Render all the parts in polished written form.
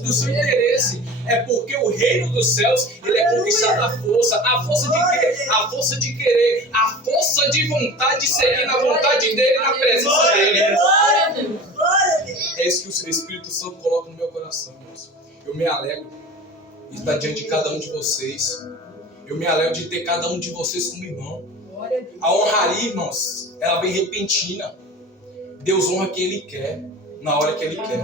do seu interesse. É porque o reino dos céus, ele é conquistado à força. A força de quê? A força de querer. A força de vontade de seguir na vontade dele, na presença dele. É isso que o Espírito Santo coloca no meu coração, irmãos. Eu me alegro de estar diante de cada um de vocês. Eu me alegro de ter cada um de vocês como irmão. A honraria, irmãos, ela vem repentina. Deus honra quem Ele quer, na hora que Ele quer.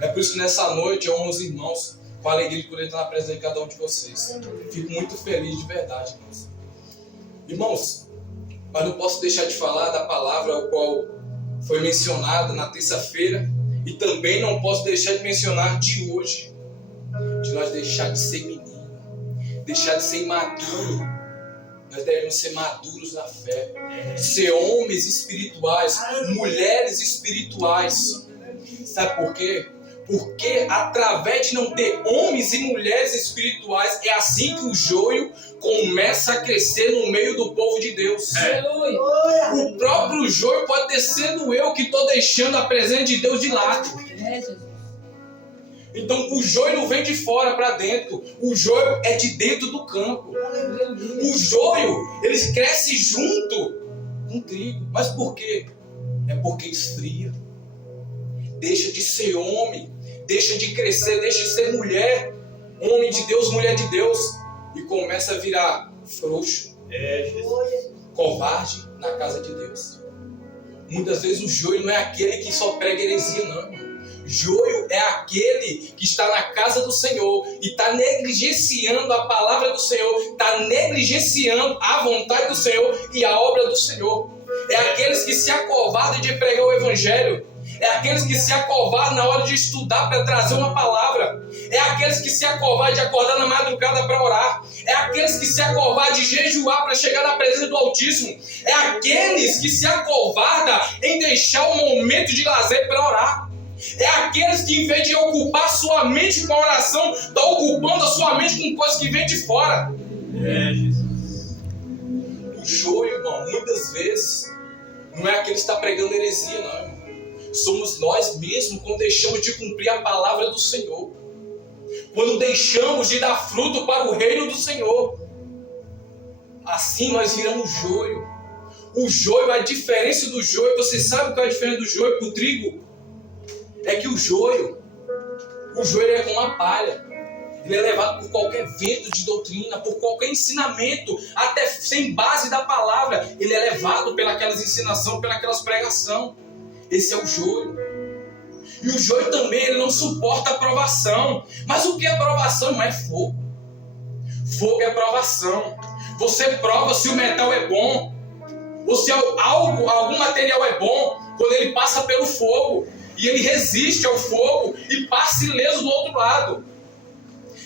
É por isso que nessa noite eu honro os irmãos com a alegria de poder estar na presença de cada um de vocês. Fico muito feliz de verdade, irmãos. Irmãos, mas não posso deixar de falar da palavra a qual foi mencionada na terça-feira, e também não posso deixar de mencionar de hoje, de nós deixar de ser menino, deixar de ser imaturo. Nós devemos ser maduros na fé, ser homens espirituais, mulheres espirituais. Sabe por quê? Porque através de não ter homens e mulheres espirituais, é assim que o joio começa a crescer no meio do povo de Deus. O próprio joio pode ter sido eu que estou deixando a presença de Deus de lado. Então o joio não vem de fora para dentro, o joio é de dentro do campo. O joio, eles crescem junto com o trigo. Mas por quê? É porque esfria. Deixa de ser homem, deixa de crescer, deixa de ser mulher, homem de Deus, mulher de Deus, e começa a virar frouxo, covarde na casa de Deus. Muitas vezes o joio não é aquele que só prega heresia, não. Joio é aquele que está na casa do Senhor e está negligenciando a palavra do Senhor, está negligenciando a vontade do Senhor e a obra do Senhor. É aqueles que se acovardam de pregar o Evangelho. É aqueles que se acovardam na hora de estudar para trazer uma palavra. É aqueles que se acovardam de acordar na madrugada para orar. É aqueles que se acovardam de jejuar para chegar na presença do Altíssimo. É aqueles que se acovardam em deixar um momento de lazer para orar. É aqueles que, em vez de ocupar sua mente com a oração, estão ocupando a sua mente com coisas que vêm de fora. Jesus. O joio, irmão, muitas vezes não é aquele que está pregando heresia, não, irmão. Somos nós mesmos quando deixamos de cumprir a palavra do Senhor. Quando deixamos de dar fruto para o reino do Senhor. Assim nós viramos joio. O joio, a diferença do joio, você sabe qual é a diferença do joio para o trigo? É que o joio é como uma palha. Ele é levado por qualquer vento de doutrina, por qualquer ensinamento, até sem base da palavra. Ele é levado pelas ensinações, pelas pregações. Esse é o joio. E o joio também, ele não suporta a provação. Mas o que é provação? Não é fogo. Fogo é provação. Você prova se o metal é bom, ou se algum material é bom, quando ele passa pelo fogo. E ele resiste ao fogo e passa ileso do outro lado.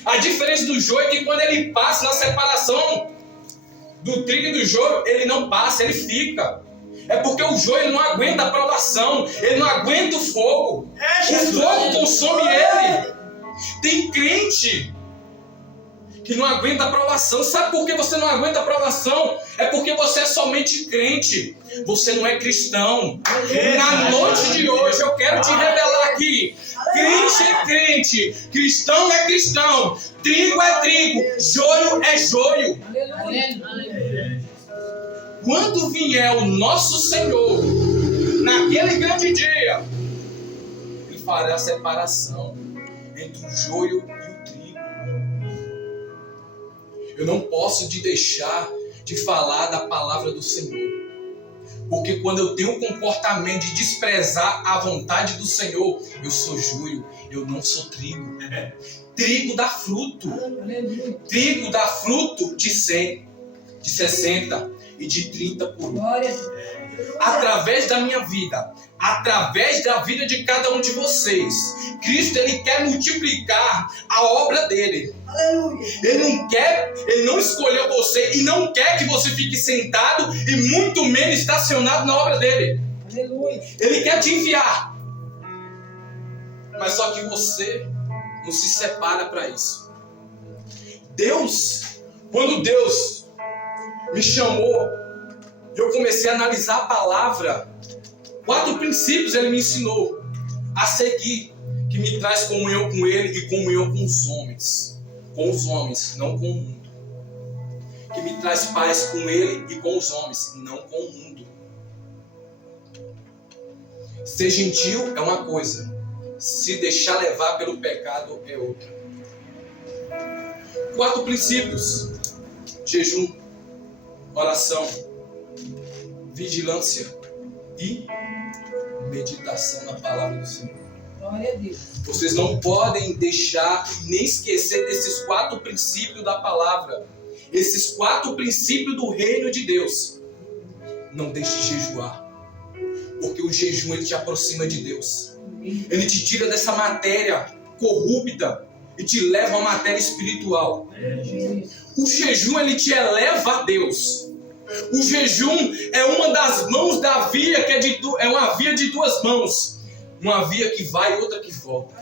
A diferença do joio é que quando ele passa na separação do trigo e do joio, ele não passa, ele fica. É porque o joio não aguenta a provação, ele não aguenta o fogo. O fogo consome ele. Tem crente que não aguenta a provação. Sabe por que você não aguenta a provação? É porque você é somente crente. Você não é cristão. Na noite de hoje eu quero te revelar aqui. Crente é crente. Cristão é cristão. Trigo é trigo. Joio é joio. Quando vier o nosso Senhor, naquele grande dia, Ele fará a separação entre o joio e o trigo. Eu não posso deixar de falar da palavra do Senhor. Porque quando eu tenho um comportamento de desprezar a vontade do Senhor, eu sou joio, eu não sou trigo. Trigo dá fruto. Trigo dá fruto de 100, de 60 e de 30 por um. Através da minha vida, através da vida de cada um de vocês, Cristo, Ele quer multiplicar a obra dele. Ele não escolheu você e não quer que você fique sentado e muito menos estacionado na obra dele. Ele quer te enviar, mas só que você não se separa para isso. Quando Deus me chamou, eu comecei a analisar a palavra. 4 princípios Ele me ensinou a seguir, que me traz comunhão com Ele e comunhão com os homens. Com os homens, não com o mundo. Que me traz paz com Ele e com os homens, não com o mundo. Ser gentil é uma coisa, se deixar levar pelo pecado é outra. 4 princípios: jejum, oração, vigilância e meditação na palavra do Senhor. Glória a Deus. Vocês não podem deixar nem esquecer desses 4 princípios da palavra. Esses 4 princípios do reino de Deus. Não deixe de jejuar. Porque o jejum ele te aproxima de Deus. Ele te tira dessa matéria corrupta e te leva a uma matéria espiritual. O jejum ele te eleva a Deus. O jejum é uma das mãos da via que é uma via de 2 mãos. Uma via que vai e outra que volta.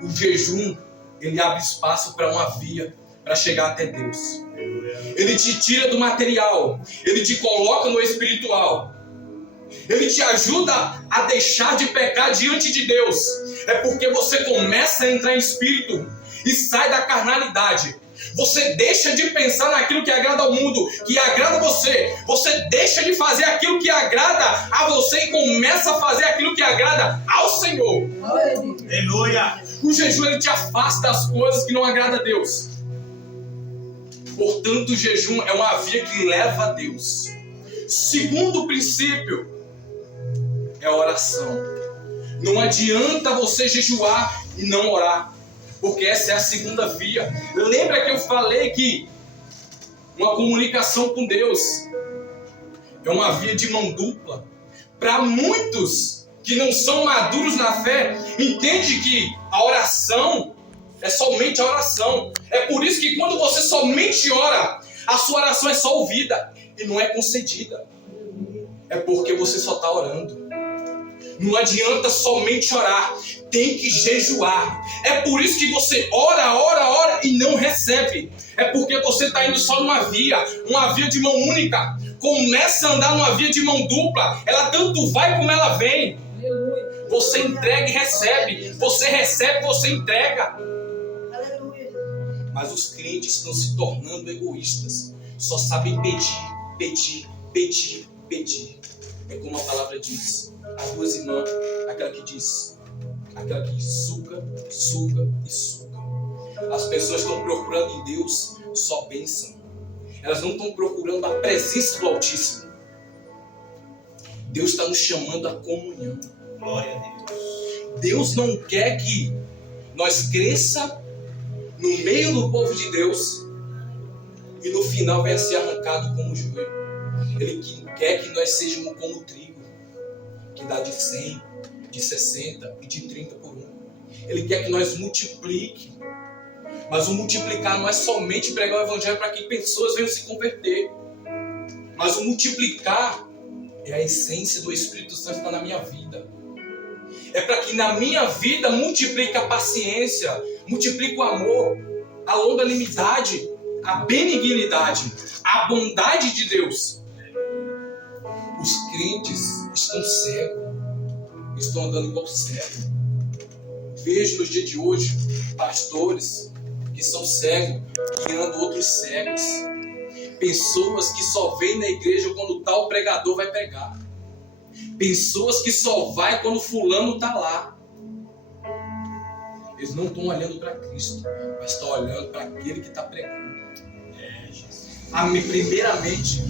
O jejum ele abre espaço para uma via para chegar até Deus. Ele te tira do material, ele te coloca no espiritual. Ele te ajuda a deixar de pecar diante de Deus. É porque você começa a entrar em espírito e sai da carnalidade. Você deixa de pensar naquilo que agrada ao mundo, que agrada a você. Você deixa de fazer aquilo que agrada a você e começa a fazer aquilo que agrada ao Senhor. Aleluia! O jejum ele te afasta das coisas que não agradam a Deus. Portanto, o jejum é uma via que leva a Deus. Segundo princípio é a oração. Não adianta você jejuar e não orar, porque essa é a segunda via. Lembra que eu falei que uma comunicação com Deus é uma via de mão dupla? Para muitos que não são maduros na fé, entende que a oração é somente a oração. É por isso que quando você somente ora, a sua oração é só ouvida e não é concedida. É porque você só está orando. Não adianta somente orar, tem que jejuar. É por isso que você ora e não recebe. É porque você está indo só numa via de mão única. Começa a andar numa via de mão dupla, ela tanto vai como ela vem. Você entrega e recebe, você recebe, você entrega. Mas os crentes estão se tornando egoístas. Só sabem pedir. É como a palavra diz. As 2 irmãs, aquela que suga. As pessoas estão procurando em Deus só bênção. Elas não estão procurando a presença do Altíssimo. Deus está nos chamando à comunhão. Glória a Deus. Deus não quer que nós cresça no meio do povo de Deus e no final venha ser arrancado como joio. Ele quer que nós sejamos como o trigo, que dá de 100, de 60 e de 30 por 1. Ele quer que nós multiplique. Mas o multiplicar não é somente pregar o evangelho para que pessoas venham se converter. Mas o multiplicar é a essência do Espírito Santo que está na minha vida. É para que na minha vida multiplique a paciência, multiplique o amor, a longanimidade, a benignidade, a bondade de Deus. Os crentes estão cegos, estão andando igual cego. Vejo nos dias de hoje pastores que são cegos, guiando outros cegos. Pessoas que só vêm na igreja quando tal pregador vai pregar. Pessoas que só vai quando fulano está lá. Eles não estão olhando para Cristo, mas estão olhando para aquele que está pregando. Primeiramente,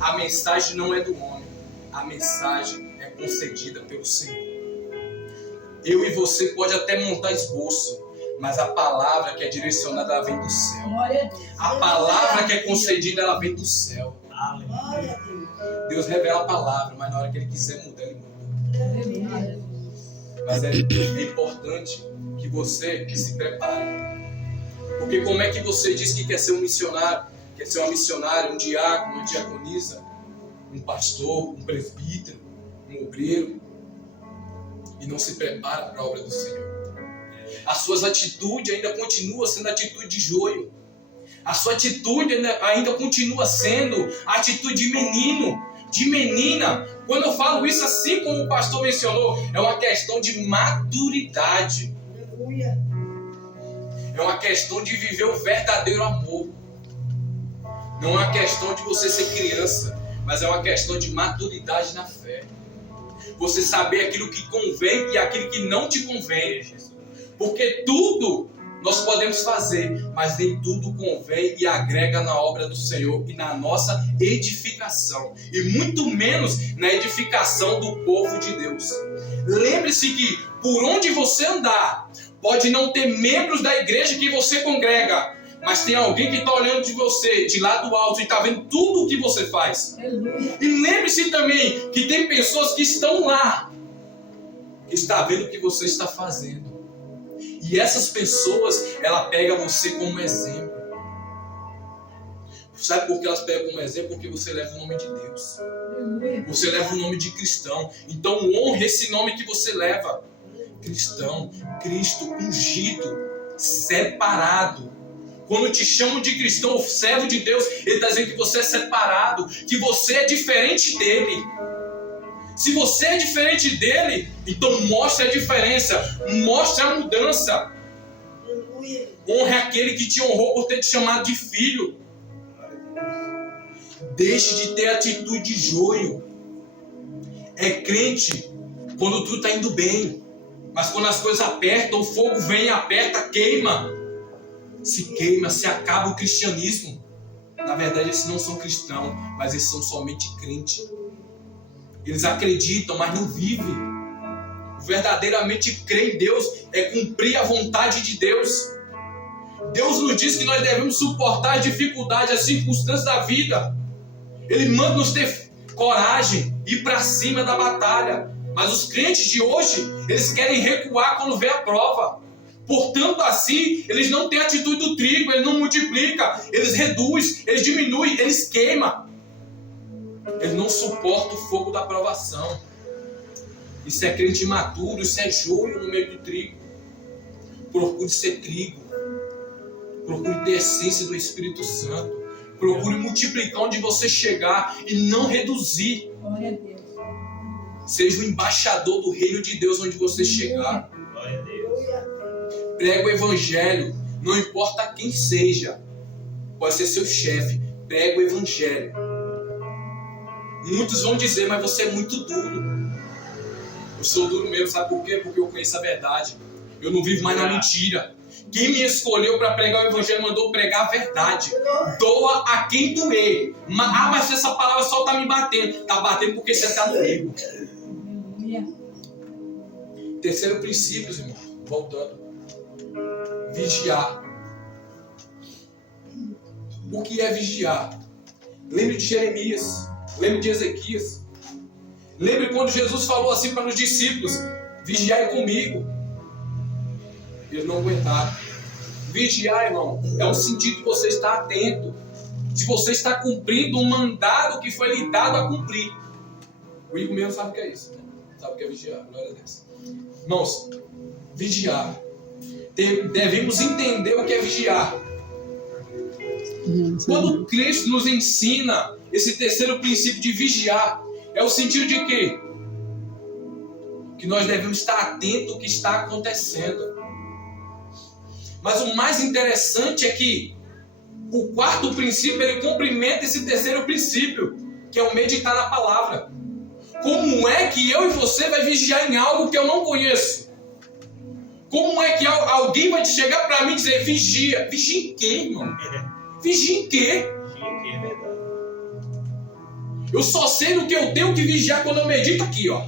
a mensagem não é do homem. A mensagem é concedida pelo Senhor. Eu e você pode até montar esboço, mas a palavra que é direcionada, ela vem do céu. A palavra que é concedida, ela vem do céu. Deus revela a palavra, mas na hora que Ele quiser mudar, Ele muda. Mas é importante que você se prepare. Porque como é que você diz que quer ser um missionário, quer ser uma missionária, um diácono, uma diaconisa, um pastor, um presbítero, um obreiro, e não se prepara para a obra do Senhor? As suas atitudes ainda continuam sendo atitude de joio. A sua atitude ainda continua sendo atitude de menino, de menina. Quando eu falo isso, assim como o pastor mencionou, é uma questão de maturidade. É uma questão de viver o verdadeiro amor. Não é uma questão de você ser criança, mas é uma questão de maturidade na fé. Você saber aquilo que convém e aquilo que não te convém. Porque tudo nós podemos fazer, mas nem tudo convém e agrega na obra do Senhor e na nossa edificação. E muito menos na edificação do povo de Deus. Lembre-se que por onde você andar, pode não ter membros da igreja que você congrega, mas tem alguém que está olhando de você, de lá do alto, e está vendo tudo o que você faz. E lembre-se também que tem pessoas que estão lá, que estão vendo o que você está fazendo. E essas pessoas, ela pega você como exemplo. Sabe por que elas pegam como exemplo? Porque você leva o nome de Deus. Você leva o nome de cristão. Então honre esse nome que você leva. Cristão, Cristo, ungido, separado. Quando te chamam de cristão, servo de Deus, ele está dizendo que você é separado, que você é diferente dele. Se você é diferente dele, então mostre a diferença, mostre a mudança. Honre aquele que te honrou por ter te chamado de filho. Deixe de ter atitude de joio. É crente quando tudo está indo bem, mas quando as coisas apertam, o fogo vem, aperta, queima. Se queima, se acaba o cristianismo. Na verdade, esses não são cristãos, mas eles são somente crentes. Eles acreditam, mas não vivem. Verdadeiramente crer em Deus é cumprir a vontade de Deus. Deus nos diz que nós devemos suportar as dificuldades, as circunstâncias da vida. Ele manda nos ter coragem, ir para cima da batalha. Mas os crentes de hoje, eles querem recuar quando vê a prova. Portanto, assim, eles não têm a atitude do trigo, eles não multiplicam, eles reduzem, eles diminuem, eles queimam. Eles não suportam o fogo da provação. Isso é crente imaturo, isso é joio no meio do trigo. Procure ser trigo. Procure ter a essência do Espírito Santo. Procure multiplicar onde você chegar e não reduzir. Glória a Deus. Seja o embaixador do reino de Deus onde você chegar. Glória a Deus. Prega o evangelho, não importa quem seja. Pode ser seu chefe. Prega o evangelho. Muitos vão dizer, mas você é muito duro. Eu sou duro mesmo, sabe por quê? Porque eu conheço a verdade. Eu não vivo mais na mentira. Quem me escolheu para pregar o evangelho mandou pregar a verdade. Doa a quem doer. Mas essa palavra só está me batendo. Está batendo porque você está no erro. Terceiro princípio, irmão. Voltando. Vigiar. O que é vigiar? Lembre de Jeremias. Lembre de Ezequias. Lembre quando Jesus falou assim para os discípulos: vigiai comigo. Eles não aguentaram. Vigiar, irmão, é um sentido de você estar atento. Se você está cumprindo um mandado que foi lhe dado a cumprir. O Igor mesmo sabe o que é isso, né? Sabe o que é vigiar. Glória a Deus. Irmãos, vigiar. Devemos entender o que é vigiar. Quando Cristo nos ensina esse terceiro princípio de vigiar, é o sentido de quê? Que nós devemos estar atentos ao que está acontecendo. Mas o mais interessante é que o quarto princípio, ele complementa esse terceiro princípio, que é o meditar na palavra. Como é que eu e você vai vigiar em algo que eu não conheço? Como é que alguém vai chegar para mim e dizer, vigia? Vigia em quê, irmão? Vigia em quê? É verdade. Eu só sei do que eu tenho que vigiar quando eu medito aqui, ó.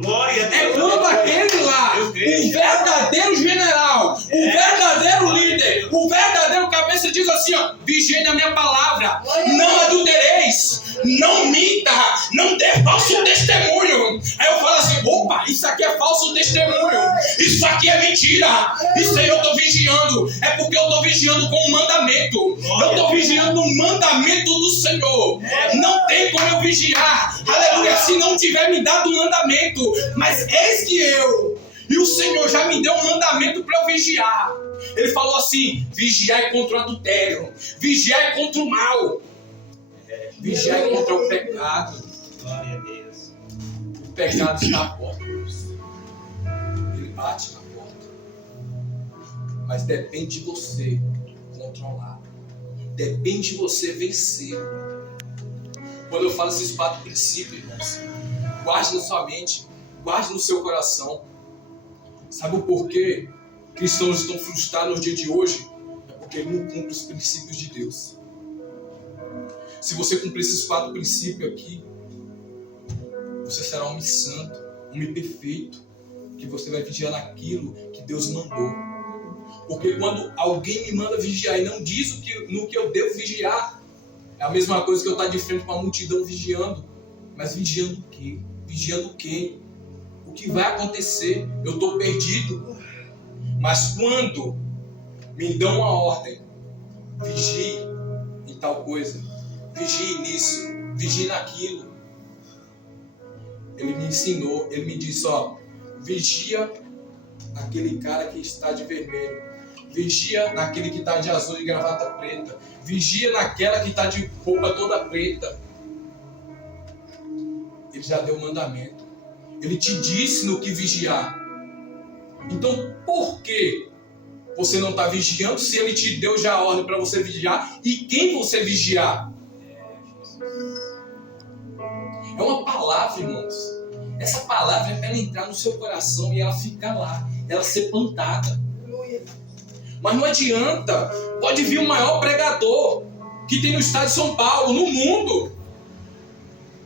Glória a Deus. É quando aquele lá, o verdadeiro general, o verdadeiro líder, o verdadeiro cabeça diz assim, ó, vigie na minha palavra, não adultereis, não minta, não dê falso testemunho. Aí eu falo assim, opa, isso aqui é falso testemunho, isso aqui é mentira, isso aí eu estou vigiando, é porque eu estou vigiando com um mandamento, eu estou vigiando um mandamento do Senhor, não tem como eu vigiar, aleluia, se não tiver me dado um mandamento. Mas eis que eu, e o Senhor já me deu um mandamento para eu vigiar. Ele falou assim, vigiai contra o adultério, vigiai contra o mal, vigiai contra o pecado. Glória a Deus. O pecado está à porta. Ele bate na porta. Mas depende de você controlar. Depende de você vencer. Quando eu falo esses 4 princípios, irmãos, guarde na sua mente, guarde no seu coração. Sabe o porquê cristãos estão frustrados no dia de hoje? É porque ele não cumpre os princípios de Deus. Se você cumprir esses 4 princípios aqui, você será um homem santo, um homem perfeito, que você vai vigiar naquilo que Deus mandou. Porque quando alguém me manda vigiar e não diz no que eu devo vigiar, é a mesma coisa que eu estar de frente para uma multidão vigiando. Mas vigiando o quê? Vigiando o quê? O que vai acontecer? Eu estou perdido. Mas quando me dão uma ordem, vigie em tal coisa, vigie nisso, vigie naquilo. Ele me ensinou, ele me disse, vigia aquele cara que está de vermelho, vigia naquele que está de azul e gravata preta, vigia naquela que está de roupa toda preta. Ele já deu o mandamento, ele te disse no que vigiar. Então por que você não está vigiando se ele te deu já a ordem para você vigiar e quem você vigiar? É uma palavra, irmãos. Essa palavra é para ela entrar no seu coração e ela ficar lá, ela ser plantada. Mas não adianta. Pode vir o maior pregador que tem no estado de São Paulo, no mundo.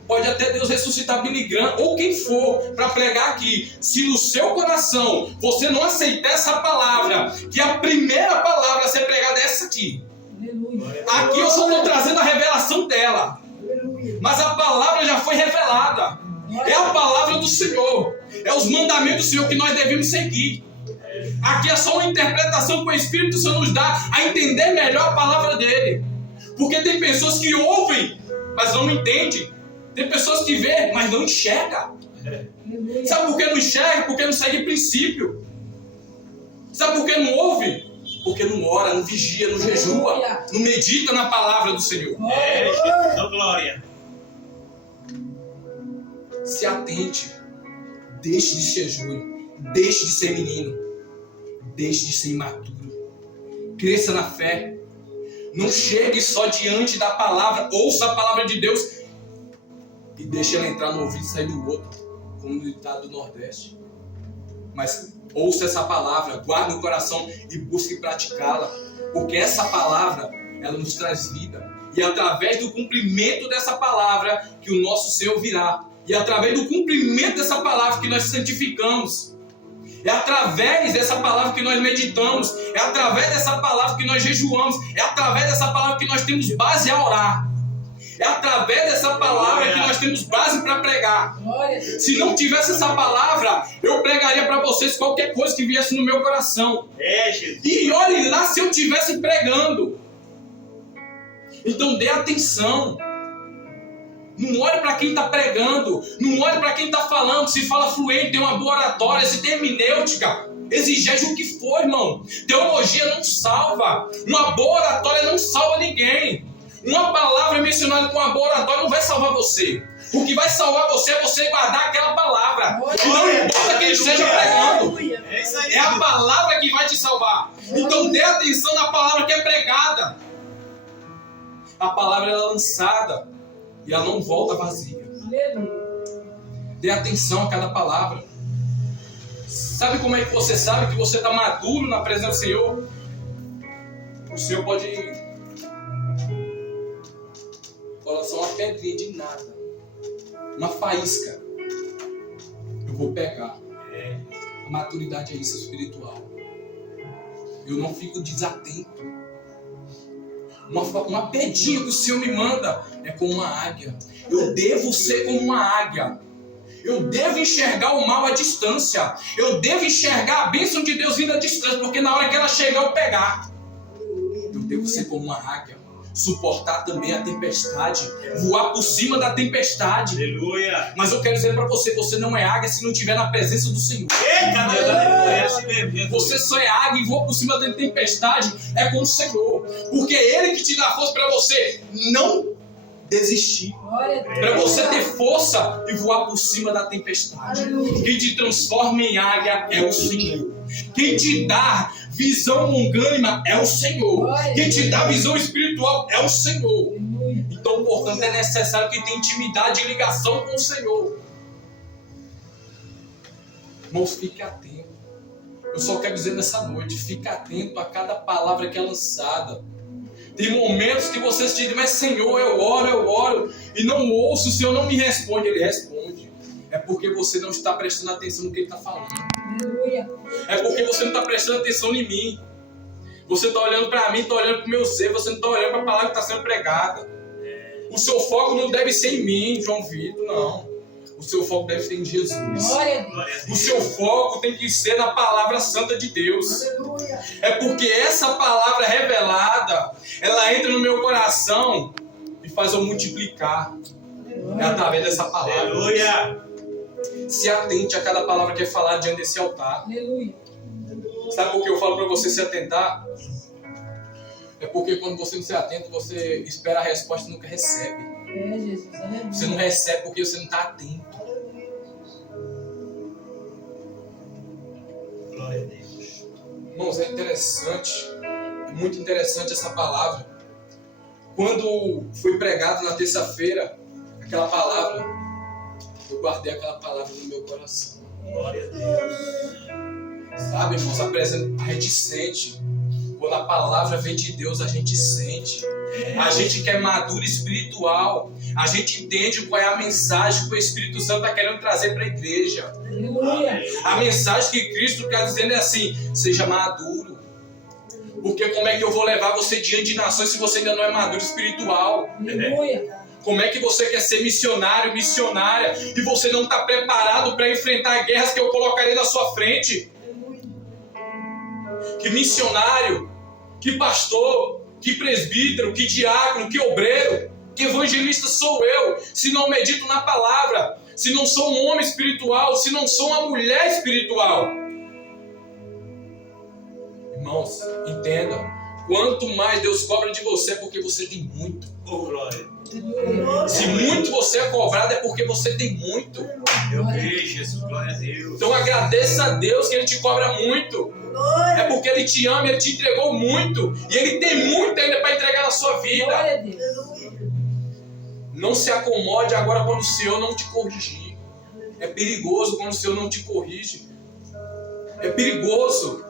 Pode até Deus ressuscitar Billy Graham ou quem for para pregar aqui. Se no seu coração você não aceitar essa palavra, que a primeira palavra a ser pregada é essa aqui. Aqui eu só estou trazendo a revelação dela. Mas a palavra já foi revelada. É a palavra do Senhor. É os mandamentos do Senhor que nós devemos seguir. Aqui é só uma interpretação que o Espírito Santo nos dá a entender melhor a palavra dele. Porque tem pessoas que ouvem, mas não entendem. Tem pessoas que vê, mas não enxerga. Sabe por que não enxerga? Porque não segue princípio. Sabe por que não ouve? Porque não ora, não vigia, não jejua, não medita na palavra do Senhor. Glória. Se atente. Deixe de ser júnior. Deixe de ser menino. Deixe de ser imaturo. Cresça na fé. Não chegue só diante da palavra. Ouça a palavra de Deus e deixe ela entrar no ouvido e sair do outro, como no ditado do Nordeste. Mas ouça essa palavra, guarde no coração e busque praticá-la, porque essa palavra, ela nos traz vida. E é através do cumprimento dessa palavra que o nosso Senhor virá. E é através do cumprimento dessa palavra que nós santificamos. É através dessa palavra que nós meditamos. É através dessa palavra que nós jejuamos. É através dessa palavra que nós temos base a orar. É através dessa palavra que nós temos base para pregar. Se não tivesse essa palavra, eu pregaria para vocês qualquer coisa que viesse no meu coração. E olhe lá se eu estivesse pregando. Então dê atenção. Não olhe para quem está pregando. Não olhe para quem está falando. Se fala fluente, tem uma boa oratória, se tem hermenêutica, exigência, o que for, irmão. Teologia não salva. Uma boa oratória não salva ninguém. Uma palavra mencionada com uma boa oratória não vai salvar você. O que vai salvar você é você guardar aquela palavra. E não importa quem esteja pregando. É a palavra que vai te salvar. Então dê atenção na palavra que é pregada. A palavra é lançada e ela não volta vazia. Dê atenção a cada palavra. Sabe como é que você sabe que você está maduro na presença do Senhor? O Senhor pode falar só uma pedrinha de nada, uma faísca. Eu vou pegar. A maturidade é isso, espiritual. Eu não fico desatento. Uma pedinha que o Senhor me manda é como uma águia. Eu devo ser como uma águia. Eu devo enxergar o mal à distância. Eu devo enxergar a bênção de Deus vindo à distância, porque na hora que ela chegar eu pegar. Eu devo ser como uma águia. Suportar também a tempestade, voar por cima da tempestade. Aleluia. Mas eu quero dizer para você, você não é águia se não estiver na presença do Senhor. Eita, Deus, aleluia. Você só é águia e voa por cima da tempestade é com o Senhor, porque é Ele que te dá força para você não desistir, para você ter força e voar por cima da tempestade. Quem te transforma em águia é o Senhor. Quem te dá visão longânima é o Senhor. Quem te dá visão espiritual é o Senhor. Então, portanto, é necessário que tenha intimidade e ligação com o Senhor. Irmãos, fique atento. Eu só quero dizer nessa noite, fique atento a cada palavra que é lançada. Tem momentos que você se diz, mas Senhor, eu oro, e não ouço, o Senhor não me responde. Ele responde. É porque você não está prestando atenção no que Ele está falando. Aleluia. É porque você não está prestando atenção em mim. Você está olhando para mim, está olhando para o meu ser, você não está olhando para a palavra que está sendo pregada. O seu foco não deve ser em mim, João Vitor, não. O seu foco deve ser em Jesus. Glória a Deus. O seu foco tem que ser na palavra santa de Deus. Aleluia. É porque essa palavra revelada, ela entra no meu coração e faz eu multiplicar. É através dessa palavra. Aleluia. Se atente a cada palavra que é falada diante desse altar. Aleluia. Sabe por que eu falo para você se atentar? É porque quando você não se atenta, você espera a resposta e nunca recebe. É, Jesus. Aleluia. Você não recebe porque você não está atento. Glória a Deus. Irmãos, é interessante, muito interessante essa palavra. Quando foi pregado na terça-feira, aquela palavra, eu guardei aquela palavra no meu coração. Glória a Deus. Sabe, irmãos, a gente sente. Quando a palavra vem de Deus, a gente sente. A gente que é maduro espiritual, a gente entende qual é a mensagem que o Espírito Santo está querendo trazer para a igreja. Aleluia. A mensagem que Cristo quer dizer é assim: seja maduro. Porque como é que eu vou levar você diante de nações se você ainda não é maduro espiritual? Aleluia. Como é que você quer ser missionário, missionária, e você não está preparado para enfrentar guerras que eu colocarei na sua frente? Que missionário, que pastor, que presbítero, que diácono, que obreiro, que evangelista sou eu, se não medito na palavra, se não sou um homem espiritual, se não sou uma mulher espiritual? Irmãos, entenda, quanto mais Deus cobra de você é porque você tem muito. Oh, glória. Se muito você é cobrado é porque você tem muito. Eu vejo, Jesus. Glória a Deus. Então agradeça a Deus que Ele te cobra muito. É porque Ele te ama, Ele te entregou muito. E Ele tem muito ainda para entregar na sua vida. Glória a Deus. Não se acomode agora quando o Senhor não te corrigir. É perigoso quando o Senhor não te corrige. É perigoso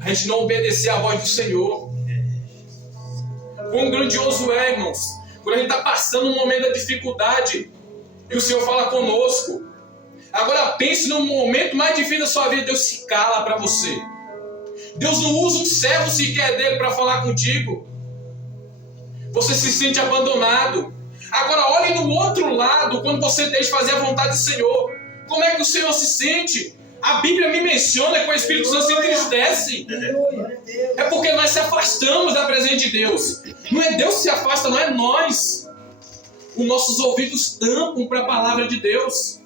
a gente não obedecer à voz do Senhor. Quão grandioso é, irmãos, quando a gente está passando um momento da dificuldade e o Senhor fala conosco. Agora pense no momento mais difícil da sua vida, Deus se cala para você. Deus não usa um servo sequer dele para falar contigo. Você se sente abandonado. Agora olhe no outro lado, quando você deixa fazer a vontade do Senhor. Como é que o Senhor se sente? A Bíblia me menciona que o Espírito Santo se entristece. É porque nós se afastamos da presença de Deus. Não é Deus que se afasta, não é nós. Os nossos ouvidos tampam para a palavra de Deus.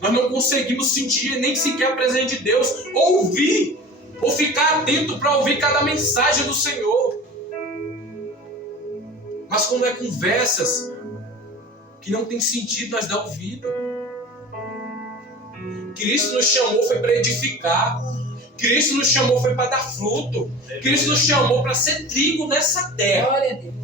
Nós não conseguimos sentir nem sequer a presença de Deus. Ouvir, ou ficar atento para ouvir cada mensagem do Senhor. Mas quando é conversas que não tem sentido, nós dá ouvido. Cristo nos chamou foi para edificar. Cristo nos chamou foi para dar fruto. Cristo nos chamou para ser trigo nessa terra. Glória a Deus.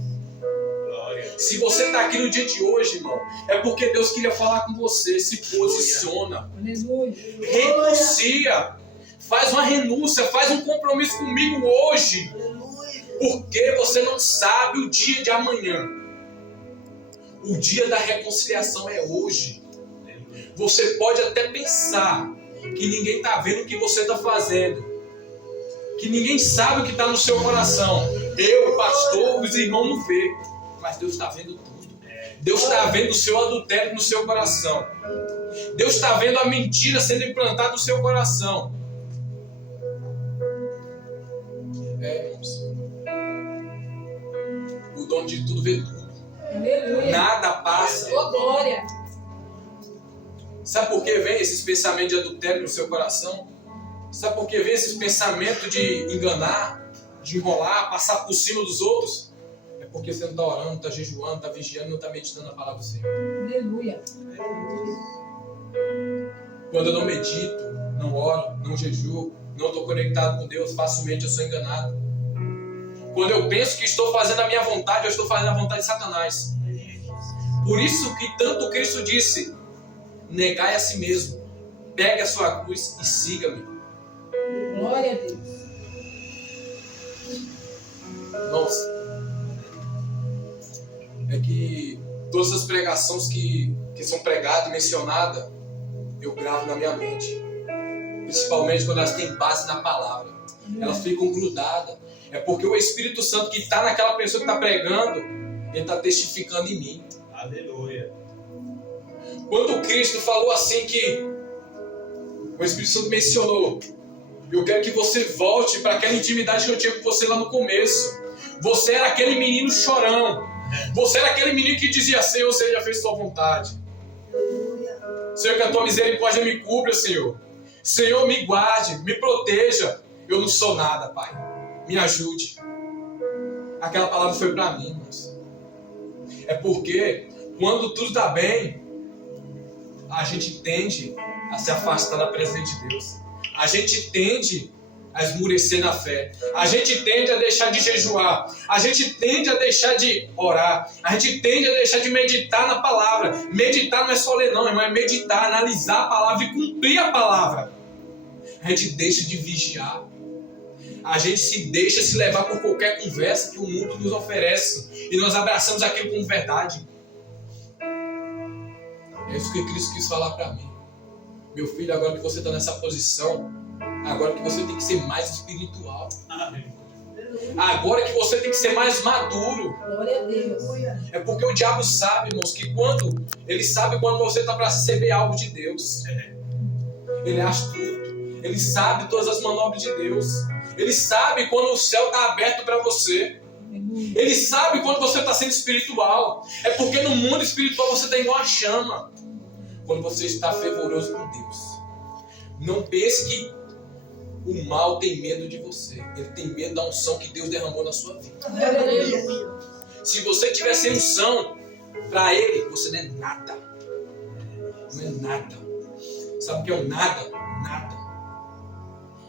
Glória. Se você está aqui no dia de hoje, irmão, é porque Deus queria falar com você. Se posiciona. Aleluia. Renuncia. Faz uma renúncia. Faz um compromisso comigo hoje. Porque você não sabe o dia de amanhã. O dia da reconciliação é hoje. Você pode até pensar que ninguém está vendo o que você está fazendo. Que ninguém sabe o que está no seu coração. Eu, o pastor, os irmãos não vê. Mas Deus está vendo tudo. Deus está vendo o seu adultério no seu coração. Deus está vendo a mentira sendo implantada no seu coração. Irmãos. O dono de tudo vê tudo. Aleluia. Nada passa. Oh, glória. Sabe por que vem esses pensamentos de adultério no seu coração? Sabe por que vem esses pensamentos de enganar, de enrolar, passar por cima dos outros? É porque você não está orando, não está jejuando, não está vigiando, não está meditando na palavra do Senhor. Aleluia. Quando eu não medito, não oro, não jejuo, não estou conectado com Deus, facilmente eu sou enganado. Quando eu penso que estou fazendo a minha vontade, eu estou fazendo a vontade de Satanás. Por isso que tanto Cristo disse: negai a si mesmo, pegue a sua cruz e siga-me. Glória a Deus. Irmãos, é que todas as pregações que são pregadas e mencionadas, eu gravo na minha mente. Principalmente quando elas têm base na palavra. Elas ficam grudadas. É porque o Espírito Santo que está naquela pessoa que está pregando, ele está testificando em mim. Aleluia. Quando Cristo falou assim que o Espírito Santo mencionou: eu quero que você volte para aquela intimidade que eu tinha com você lá no começo. Você era aquele menino chorão. Você era aquele menino que dizia: Senhor, você já fez sua vontade. Senhor, que a tua misericórdia me cubra, Senhor. Senhor, me guarde, me proteja. Eu não sou nada, Pai. Me ajude. Aquela palavra foi para mim, irmãos. É porque quando tudo está bem, a gente tende a se afastar da presença de Deus. A gente tende a esmurecer na fé. A gente tende a deixar de jejuar. A gente tende a deixar de orar. A gente tende a deixar de meditar na palavra. Meditar não é só ler, não, irmão. É meditar, analisar a palavra e cumprir a palavra. A gente deixa de vigiar. A gente se deixa se levar por qualquer conversa que o mundo nos oferece. E nós abraçamos aquilo como verdade. É isso que Cristo quis falar para mim. Meu filho, agora que você está nessa posição, agora que você tem que ser mais espiritual. Agora que você tem que ser mais maduro. Glória a Deus. É porque o diabo sabe, irmãos, que ele sabe quando você está para receber algo de Deus. Ele é astuto. Ele sabe todas as manobras de Deus. Ele sabe quando o céu está aberto para você. Ele sabe quando você está sendo espiritual. É porque no mundo espiritual você está igual a chama. Quando você está fervoroso com Deus. Não pense que o mal tem medo de você. Ele tem medo da unção que Deus derramou na sua vida. Se você tiver sem unção, para Ele, você não é nada. Não é nada. Sabe o que é o nada? Nada.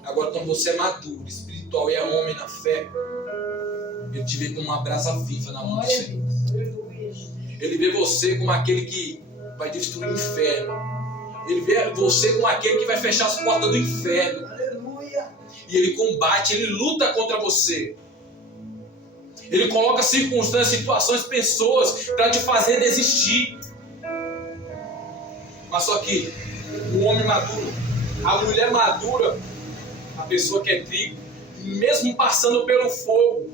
Agora, quando você é maduro, espiritual e é homem na fé, Ele te vê como uma brasa viva na mão do Senhor. Ele vê você como aquele que vai destruir o inferno. Ele vê você como aquele que vai fechar as portas do inferno. E Ele combate, Ele luta contra você. Ele coloca circunstâncias, situações, pessoas para te fazer desistir. Mas só que o homem maduro, a mulher madura, a pessoa que é trigo, mesmo passando pelo fogo,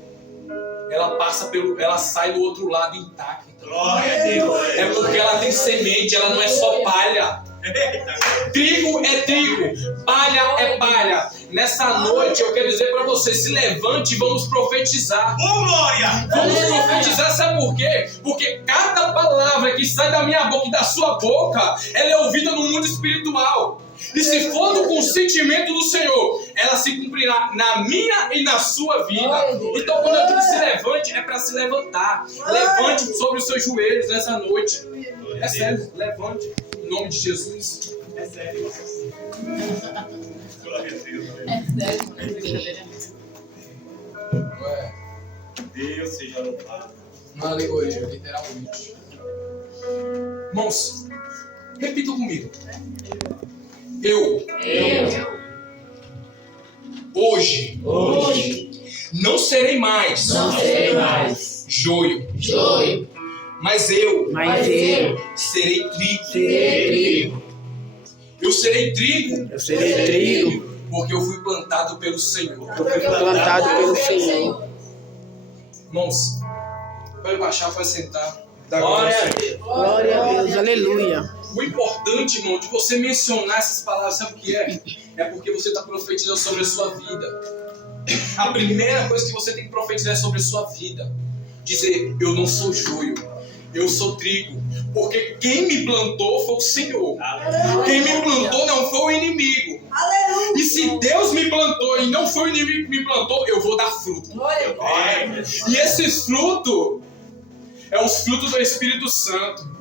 ela sai do outro lado intacta. Glória a Deus. É porque ela tem semente, ela não é só palha. Trigo é trigo, palha é palha. Nessa noite eu quero dizer para você: se levante e vamos profetizar. Glória! Vamos profetizar, sabe por quê? Porque cada palavra que sai da minha boca e da sua boca, ela é ouvida no mundo espiritual. E se for do consentimento do Senhor, ela se cumprirá na minha e na sua vida. Então quando eu digo se levante, é para se levantar. Levante sobre os seus joelhos nessa noite. É sério, levante. Em nome de Jesus. É sério. Glória a Deus. Não é Deus seja louvado. uma alegoria, literalmente. Irmãos, repitam comigo. Eu hoje não serei mais joio, mas eu serei trigo. Eu serei trigo porque eu fui plantado pelo Senhor. Irmãos, pode baixar, pode sentar. Glória a Deus. Glória a Deus, aleluia. O importante, irmão, de você mencionar essas palavras, sabe o que é? É porque você está profetizando sobre a sua vida. A primeira coisa que você tem que profetizar é sobre a sua vida. Dizer: eu não sou joio, eu sou trigo. Porque quem me plantou foi o Senhor. Quem me plantou não foi o inimigo. E se Deus me plantou e não foi o inimigo que me plantou, eu vou dar fruto. E esses frutos é os frutos do Espírito Santo.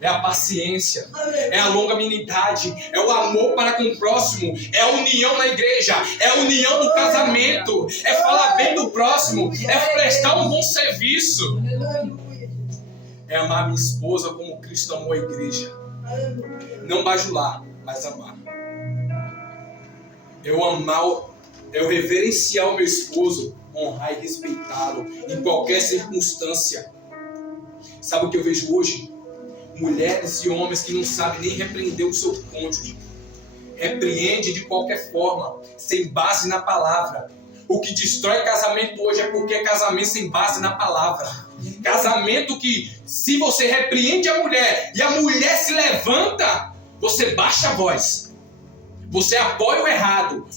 é a paciência, é a longanimidade, é o amor para com o próximo, é a união na igreja, é a união no casamento, é falar bem do próximo, é prestar um bom serviço, é amar minha esposa como Cristo amou a igreja. Não bajular, mas amar. Eu reverenciar o meu esposo, honrar e respeitá-lo em qualquer circunstância. Sabe o que eu vejo hoje? Mulheres e homens que não sabem nem repreender o seu cônjuge. Repreende de qualquer forma, sem base na palavra. O que destrói casamento hoje é porque é casamento sem base na palavra. Casamento que, se você repreende a mulher e a mulher se levanta, você baixa a voz. Você apoia o errado.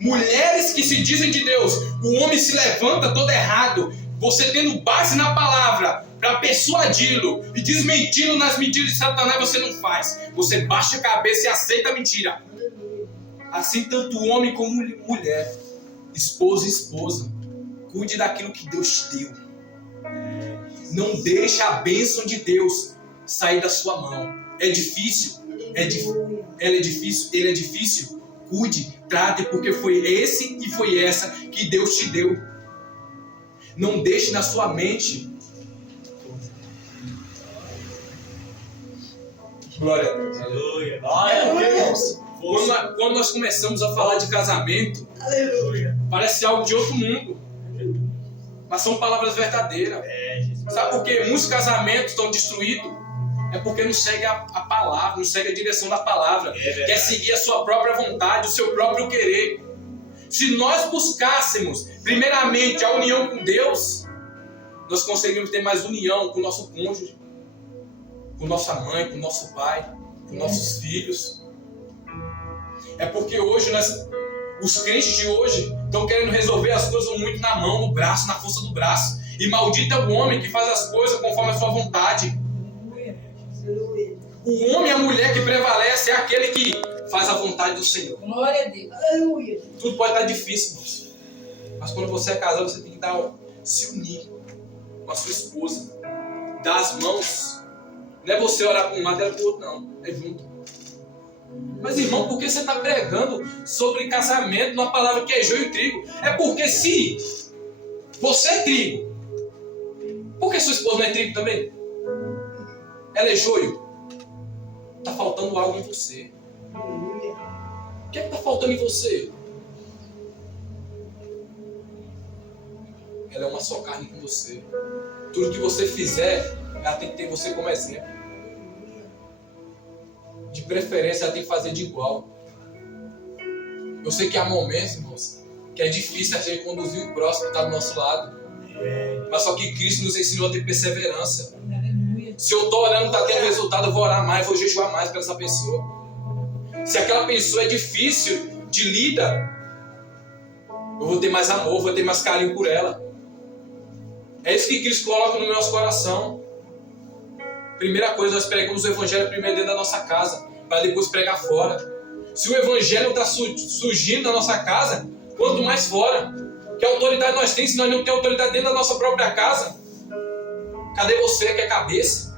Mulheres que se dizem de Deus, o homem se levanta todo errado. Você tendo base na palavra para persuadi-lo e desmenti-lo nas mentiras de Satanás, você não faz. Você baixa a cabeça e aceita a mentira. Assim tanto homem como mulher, esposa e esposa, cuide daquilo que Deus deu. Não deixe a bênção de Deus sair da sua mão. É difícil, ele é difícil. Cuide, trate, porque foi esse e foi essa que Deus te deu. Não deixe na sua mente. Glória a Deus. Aleluia. Glória a Deus. Quando nós começamos a falar de casamento, parece algo de outro mundo. Mas são palavras verdadeiras. Sabe por quê? Muitos casamentos estão destruídos? É porque não segue a palavra, não segue a direção da palavra. Quer seguir a sua própria vontade, o seu próprio querer. Se nós buscássemos, primeiramente, a união com Deus, nós conseguimos ter mais união com o nosso cônjuge, com nossa mãe, com nosso pai, com nossos filhos. É porque hoje, os crentes de hoje estão querendo resolver as coisas muito na mão, no braço, na força do braço. E maldito é o homem que faz as coisas conforme a sua vontade. O homem e a mulher que prevalece é aquele que faz a vontade do Senhor. Glória a Deus. Aleluia. Tudo pode estar difícil, moço. Mas quando você é casado, você tem que se unir com a sua esposa. Dar as mãos. Não é você orar para um lado e orar para o outro, não. É junto. Mas, irmão, por que você está pregando sobre casamento numa palavra que é joio e trigo? É porque se você é trigo, por que sua esposa não é trigo também? Ela é joio. Está faltando algo em você. O que é que está faltando em você? Ela é uma só carne com você. Tudo que você fizer, ela tem que ter você como exemplo. De preferência, ela tem que fazer de igual. Eu sei que há momentos, irmãos, que é difícil a gente conduzir o próximo que está do nosso lado. Mas só que Cristo nos ensinou a ter perseverança. Se eu estou orando e está tendo resultado, eu vou orar mais, vou jejuar mais para essa pessoa. Se aquela pessoa é difícil de lidar, eu vou ter mais amor, vou ter mais carinho por ela. É isso que Cristo coloca no nosso coração. Primeira coisa, nós pregamos o Evangelho primeiro dentro da nossa casa, para depois pregar fora. Se o Evangelho está surgindo na nossa casa, quanto mais fora. Que autoridade nós temos se nós não temos autoridade dentro da nossa própria casa? Cadê você que é cabeça?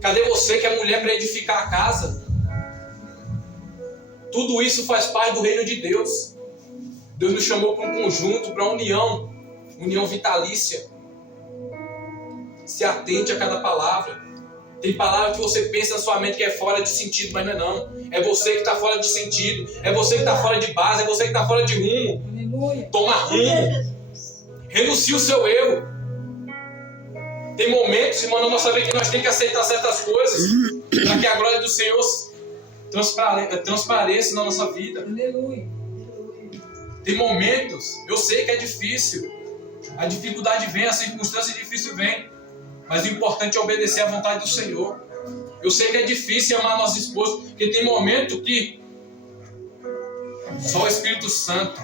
Cadê você que é mulher para edificar a casa? Tudo isso faz parte do reino de Deus. Deus nos chamou para um conjunto, para uma união vitalícia. Se atente a cada palavra. Tem palavra que você pensa na sua mente que é fora de sentido, mas não é não. É você que está fora de sentido. É você que está fora de base. É você que está fora de rumo. Aleluia. Toma rumo. Renuncie o seu eu. Tem momentos, irmão, na nossa vida que nós temos que aceitar certas coisas para que a glória do Senhor transpareça na nossa vida. Aleluia. Tem momentos, eu sei que é difícil. A dificuldade vem, a circunstância difícil vem. Mas o importante é obedecer à vontade do Senhor. Eu sei que é difícil amar nossa esposa, porque tem momento que só o Espírito Santo.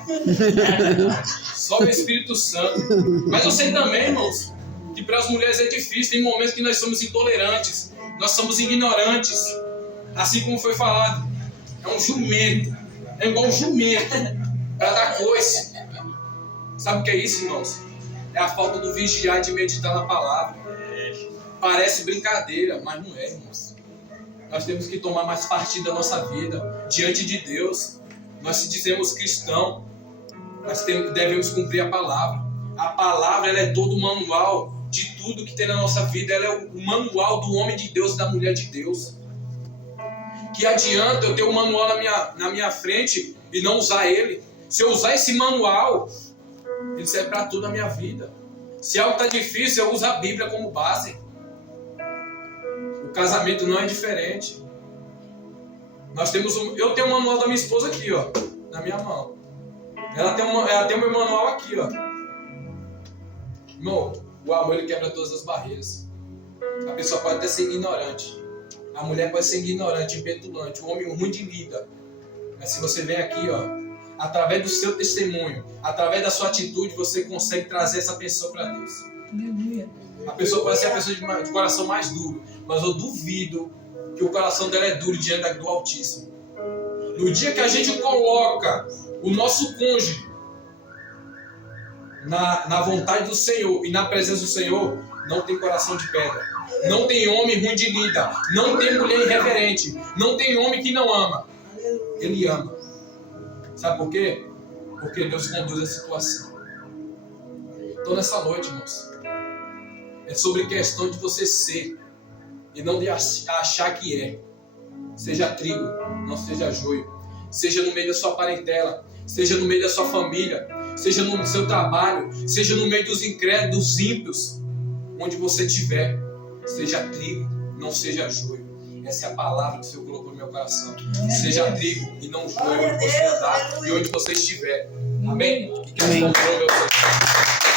Só o Espírito Santo. Mas eu sei também, irmãos, que para as mulheres é difícil. Tem momentos que nós somos intolerantes, nós somos ignorantes. Assim como foi falado, é um jumento. É igual um jumento para dar coice. Sabe o que é isso, irmãos? É a falta do vigiar e de meditar na palavra. Parece brincadeira, mas não é, irmãos. Nós temos que tomar mais partido da nossa vida diante de Deus. Nós se dizemos cristão, nós devemos cumprir a palavra. A palavra, ela é todo o manual de tudo que tem na nossa vida. Ela é o manual do homem de Deus e da mulher de Deus. Que adianta eu ter um manual na minha frente e não usar ele? Se eu usar esse manual, ele serve para tudo na minha vida. Se algo está difícil, eu uso a Bíblia como base. O casamento não é diferente. Eu tenho o manual da minha esposa aqui, ó, na minha mão. Ela tem o meu manual aqui, ó. Irmão, o amor, ele quebra todas as barreiras. A pessoa pode até ser ignorante. A mulher pode ser ignorante, impetulante. O homem ruim de vida. Mas se você vem aqui, ó, através do seu testemunho, através da sua atitude, você consegue trazer essa pessoa para Deus. A pessoa pode ser a pessoa de coração mais duro, mas eu duvido que o coração dela é duro diante do Altíssimo. No dia que a gente coloca o nosso cônjuge na vontade do Senhor e na presença do Senhor, não tem coração de pedra, não tem homem ruim de lida, não tem mulher irreverente, não tem homem que não ama. Ele ama. Sabe por quê? Porque Deus conduz a situação. Então nessa noite, irmãos, é sobre questão de você ser e não de achar que é. Seja trigo, não seja joio. Seja no meio da sua parentela, seja no meio da sua família, seja no seu trabalho, seja no meio dos incrédulos, dos ímpios, onde você estiver. Seja trigo, não seja joio. Essa é a palavra que o Senhor colocou no meu coração. Seja trigo e não joio onde você andar e onde você estiver. Amém? E que Deus comprove ao seu.